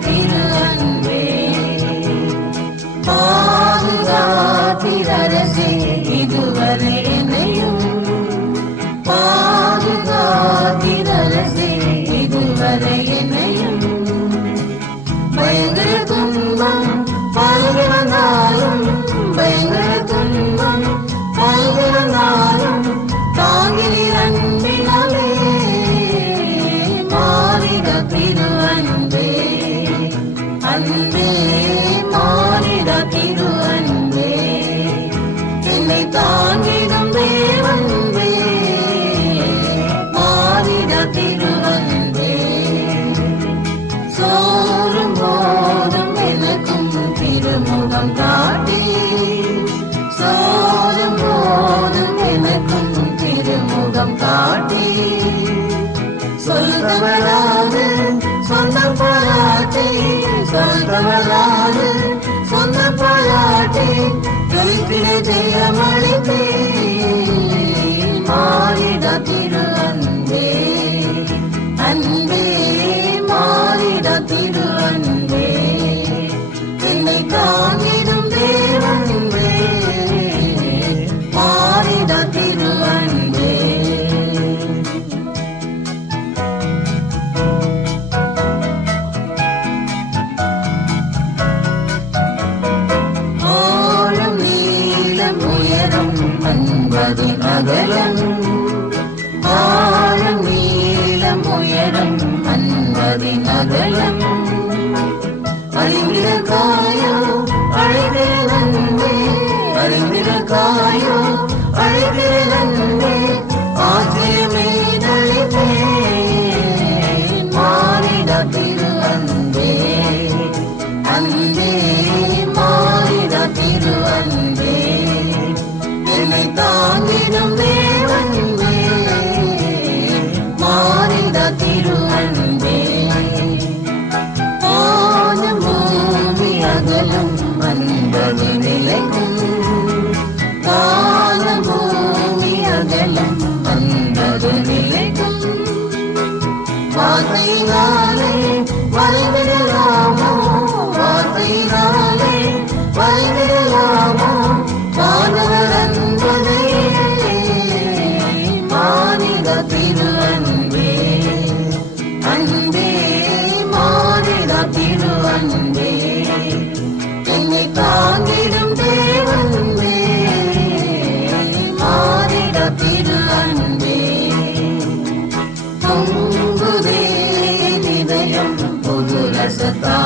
திரு அன்பே பாதுகாத்திரரசே இதுவரை என்னையும் பாதுகாத்திரரசே இதுவரை என்னையும் பயங்கர துன்பம் பல்கி வந்தாலும் பயங்கர துன்பம் பல்கி வந்தாலும் தாங்கினீர் அன்பினாலே மாறிட திரு அன்பே அன்பே மாறிட திரு அன்பே என்னை தாங்கிடும் தேவன்பே மாறிட திரு அன்பே சோறும் போதும் எனக்கும் திருமுகம் காட்டி சோறும் போதும் எனக்கும் திருமுகம் காட்டி சொல்றவராது சொந்த பாராட்டி சொல்றவராது சொந்த பாராட்டி கழித்திட ஜெயமளித்தே மாறிட திரு அன்பே அன்பே மாறிட திரு அன்பே என்னை தாங்கிடும் தேவன்பே மாறிட திரு அன்பே ஆழம் நீளம் உயரம் அன்பதின் அகலம் ஆழம் நீளம் உயரம் அன்பதின் அகலம் அறிந்திருக்காயோ அழைப்பிறந்தே அறிந்திருக்காயோ அழைப்பிறந்தே ஆச்சரியமே நலித்தே மாறிட திரு அன்பே அன்பே மாறிட திரு அன்பே என்னை தாங்கிடும் தேவன்பே மாறிட திரு அன்பே பூமி அகலும் அன்பது நிலைக்கும் காலம் பூமி அகலும் அன்பது நிலைக்கும் வார்த்தையினாலே வரைவிடலாமோ வார்த்தையினாலே வரைவிடலாமோ மாணவர் அன்பதே மாறிட திரு அன்பே அன்பே மாறிட திரு அன்பே என்னை தாங்கிடும் தேவன்பே மாறிட திரு அன்பே பொங்குதே இதயம் புது ரசத்தா